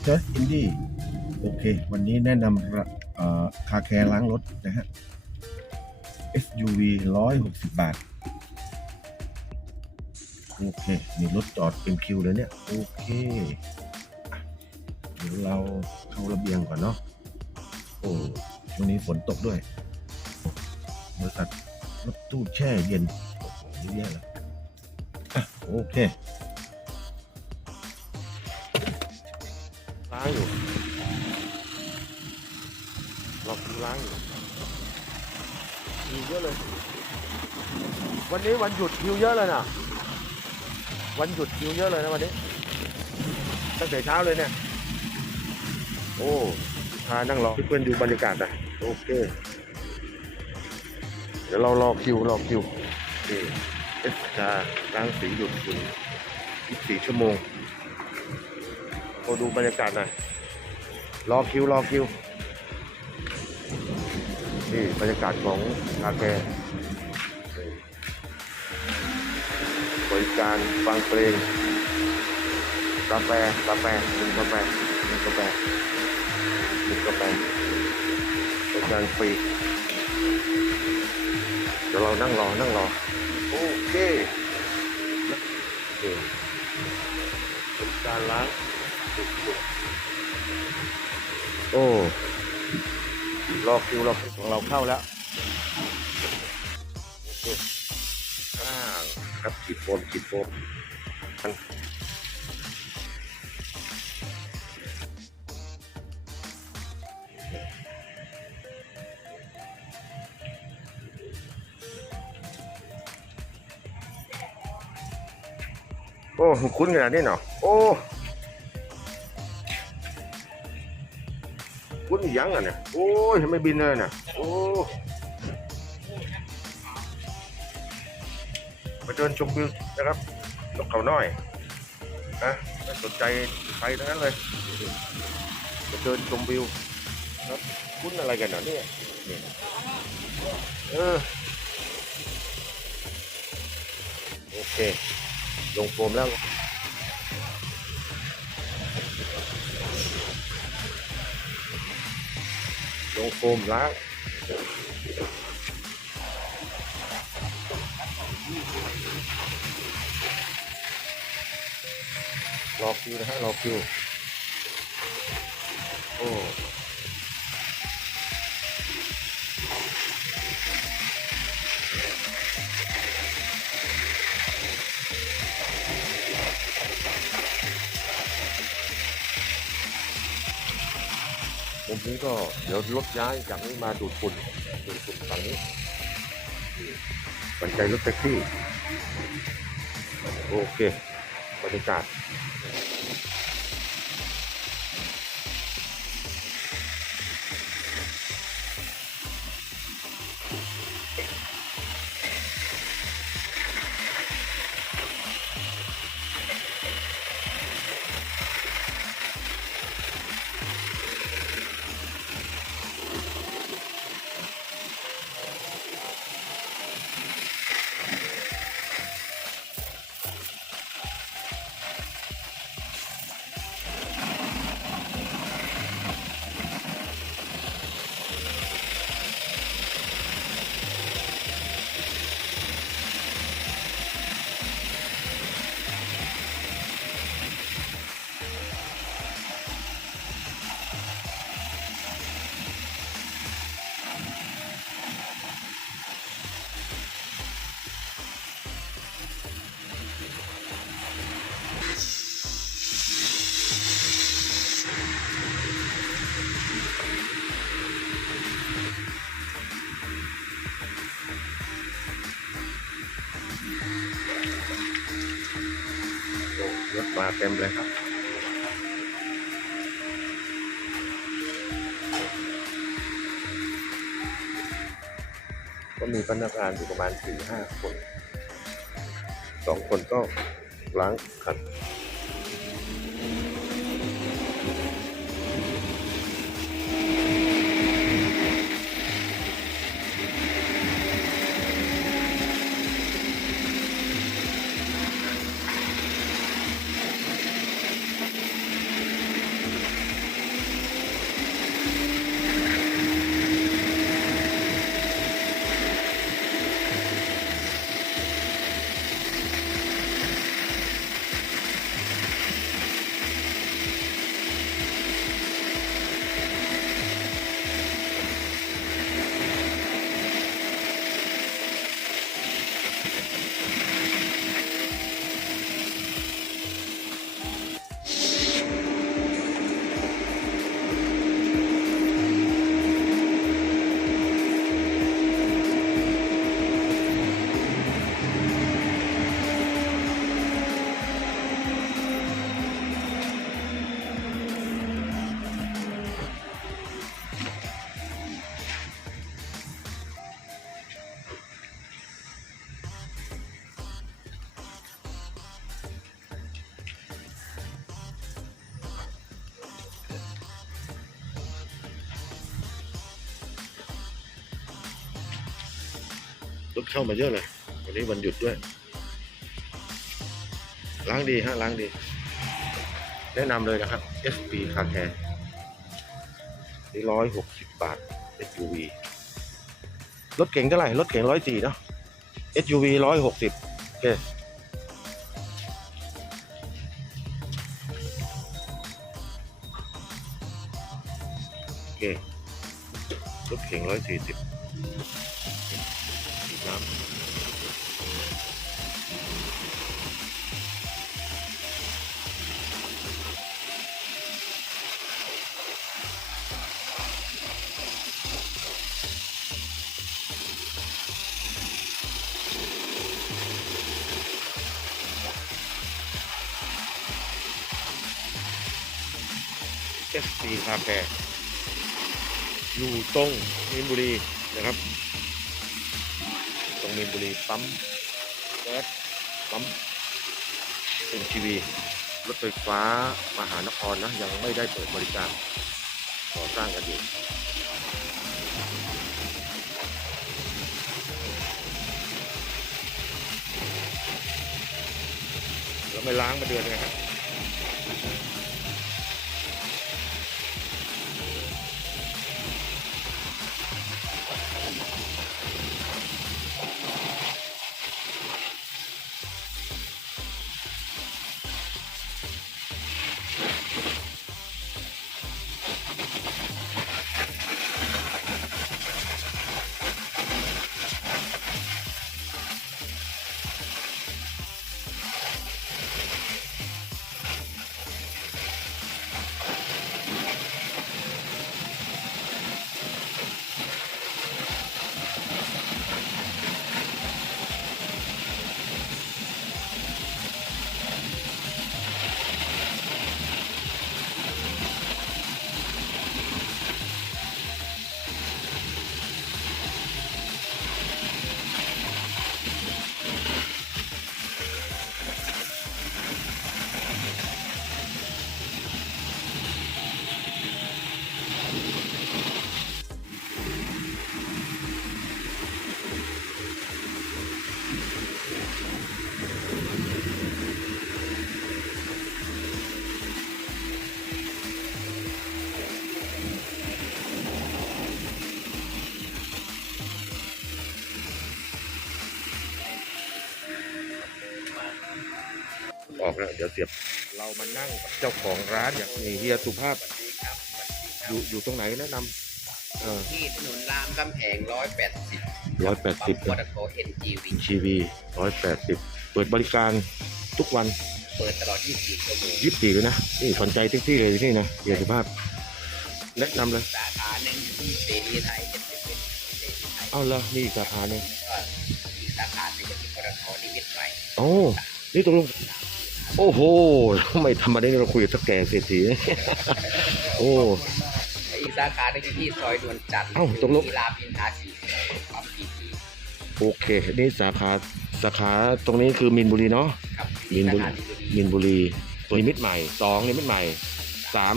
เจิร์อินดี้โอเค วันนี้แนะนำคาแคร์ล้างรถนะฮะ SUV 160 บาท โอเค มีรถจอดเป็นคิวเลยเนี่ย โอเค เดี๋ยวเราเข้าระเบียงก่อนเนาะโอ้ช่วงนี้ฝนตกด้วยบริษัทรถตู้แช่เย็นโอ้โหเยอะแยะเลยอะโอเคางอยู่เราคือล้างอยู่คิวเยอะเลย วันนี้วันหยุดคิวเยอะเลยนะวันหยุดคิวเยอะเลยนะวันนี้ตั้งแต่เช้าเลยเนี่ย โอ้พานั่งรอเพื่อนดูบรรยากาศนะโอเค เดี๋ยวเรารอคิวรอคิวนี่เอสกาล้างสีหยุดคุณ24 ชั่วโมง โอ้ดูบรรยากาศหน่อย รอคิว รอคิว นี่บรรยากาศของคาเฟ่นี่บริการฟังเพลงกาแฟกาแฟดื่มกาแฟดื่มกาแฟดื่มกาแฟบริการฟรีเดี๋ยวเรานั่งรอ นั่งรอ โอเคโอเคบริการล้าง โอ้รอคิวเราของเราเข้าแล้วโอเคอ่าครับฉีดโฟมฉีดโฟมมันโอ้ คุ้นขนาดนี้เนาะโอ้ อีหยังอะเนี่ย โอ้ยทำไมบินเลยน่ะโอ้มาเดินชมวิวนะครับนกเขาน้อยนะไม่สนใจใครทั้งนั้นเลยมาเดินชมวิวครับคุณอะไรกันเนาะเนี่ยนี่เออโอเค ลงโฟมแล้ว งโฟมล้างรอคิวนะฮะรอคิวโอ้ นี้ก็เดี๋ยวรถย้ายจากนี้มาดูดฝุ่นดูดฝุ่นฝั่งนี้ปันใจรถแท็กซี่ โอเคบรรยากาศ รถมาเต็มเลยครับก็มีพนักงานอยู่ประมาณสี่ห้าคน สองคนก็ล้างขัน รถเข้ามาเยอะเลย วันนี้วันหยุดด้วย ล้างดีฮะล้างดี แนะนำเลยนะครับ SP Car Care นี่ร้อยหกสิบบาท SUV รถเก่งเท่าไหร่ รถเก่งร้อยสี่เนาะ SUV ร้อยหกสิบโอเคโอเครถเก่งร้อยสี่สิบ น้ำเอสซีคาแฟอยู่ตรงมีนบุรีนะครับ ตรงมีนบุรีปั๊มแก๊สปั๊มเป็นทีวีรถไฟฟ้ามหานครนะ ยังไม่ได้เปิดบริการก่อสร้างกันอยู่แล้วไม่ล้างมาเดือนไงครับ ออกแล้วเดี๋ยวเสียบเรามานั่งกับเจ้าของร้านอย่างนี่เฮียสุภาพอยู่อยู่ตรงไหนแนะนำเออที่ถนนรามคำแหง180 ร้อยแปดสิบวอตโก NGV ชีวีร้อยแปดสิบเปิดบริการทุกวันเปิดตลอด24ชั่วโมงยี่สิบสี่เลยนะนี่สนใจแท็กซี่เลยที่นี่นะเฮียสุภาพ แนะนำเลยสาขาหนึ่งที่เสรีไทย71เสรีไทยเอาละนี่อีกสาขาหนึ่งก็อีกสาขาหนึ่งก็ที่ปตทนิมิตรใหม่โอ้นี่ตกลงโอ้โหไม่ธรรมดานี่เราคุยกับสักแก่เศรษฐีโอ้และอีกสาขาหนึ่งอยู่ที่ซอยดวนจันทร์เอ้าตกลงที่รามอินทราสี่ปั๊มพีที โอเค นี่สาขาสาขาตรงนี้คือมินบุรีเนาะครับมินบุรีสาขาที่มินบุรีตัวนิมิตใหม่สองนิมิตใหม่สาม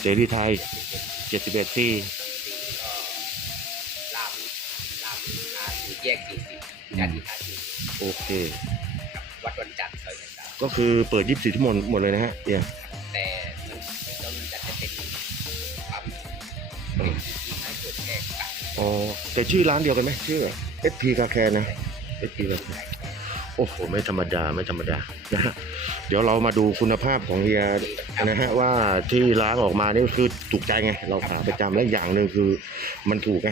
เสรีไทยเสรีไทยเจ็ดสิบเอ็ดที่ก็รามรามอินทราสี่แยก40ยานอินทราสี่โอเควัดดวนจันทร์ซอยดวนจันทร์ก็คือเปิดยี่สิบสี่ชั่วโมงหมดเลยนะฮะเนี่ย อ๋อแต่ชื่อร้านเดียวกันไหมชื่อ SP กาแคนะ SP กาแคโอ้โหไม่ธรรมดาไม่ธรรมดานะฮะเดี๋ยวเรามาดูคุณภาพของเฮียนะฮะว่าที่ร้านออกมานี่คือถูกใจไง เราขาประจำและอย่างหนึ่งคือมันถูกไง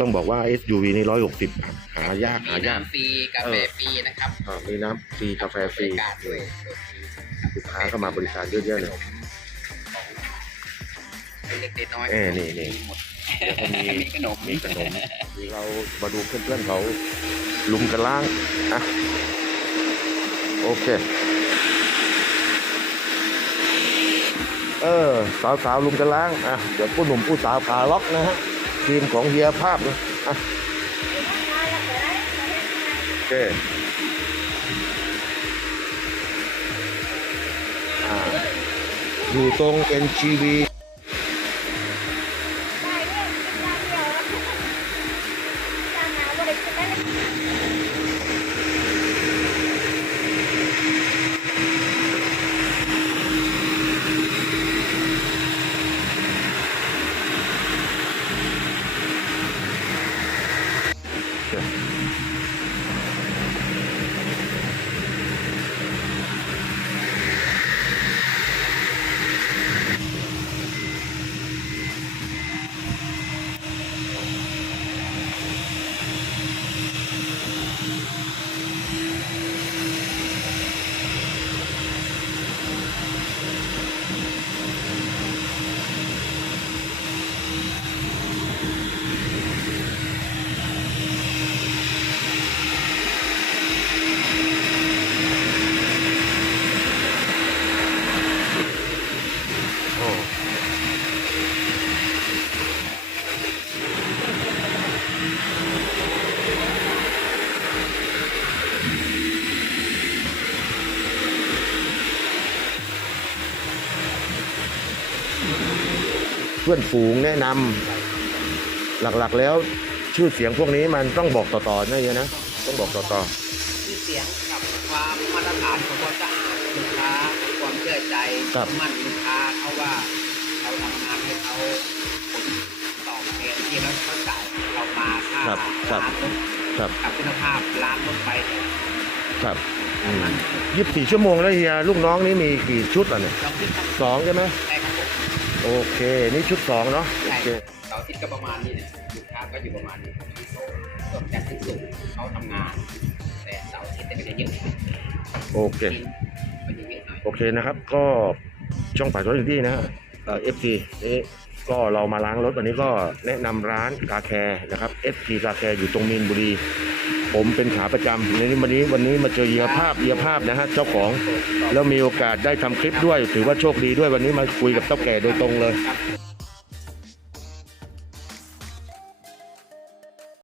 ต้องบอกว่า SUV นี่ร้อยหกสิบหายากมีหายากน้ำฟรีกาแฟฟรีนะครับอ่ามีน้ำฟรีกาแฟฟรีบริการด้วยลูกค้าก็มาบริการเยอะๆเลยเล็กๆน้อยเอ้นี่นี่หมด แล้วก็มีมีขนมมีขนมเรามาดูเพื่อนๆเขาลุมกันล้างอะโอเค เออ สาวๆลุมกันล้างอะเดี๋ยวผู้หนุ่มผู้สาวพาล็อกนะฮะทีมของเฮียภาพนะอะโอเคอ่าอยู่ตรง NGV เพื่อนฝูงแนะนำหลักๆแล้วชื่อเสียงพวกนี้มันต้องบอกต่อๆนะเฮียนะต้องบอกต่อชื่อเสียงกับความมาตรฐานของความสะอาดลูกค้าความเชื่อใจมั่นลูกค้าเขาว่าเราทำงานให้เขาผลตอบแทนที่แล้วเขาจ่ายเรามาค่าล้างรถๆครับกับคุณภาพล้างรถไปเนี่ยครับมันยี่สิบสี่ชั่วโมงแล้วเฮียลูกน้องนี่มีกี่ชุดอะเนี่ยเราคิดตั้งสองใช่ไหมแต่ครับผม โอเค นี่ชุดสองเนาะโอใช่เคเสาร์อาทิตย์ก็ประมาณนี้เนี่ยลูกค้าก็อยู่ประมาณนี้ส่วนจันทร์ถึงศุกร์เขาทำงาน แต่เสาร์อาทิตย์จะเป็นเยอะหน่อยโอเคมันจะเยอะหน่อยโอเคนะครับ ก็ช่องป่าช้อยที่นะเอ่อฟซีนี่ ก็เรามาล้างรถวันนี้ก็แนะนำร้านกาแคร์นะครับ FT กาแคร์อยู่ตรงมีนบุรี ผมเป็นขาประจำในนี้วันนี้วันนี้มาเจอเยียภาพเยียภาพนะฮะเจ้าของ แล้วมีโอกาสได้ทำคลิปด้วย ถือว่าโชคดีด้วยวันนี้มาคุยกับเจ้าแก่โดยตรงเลย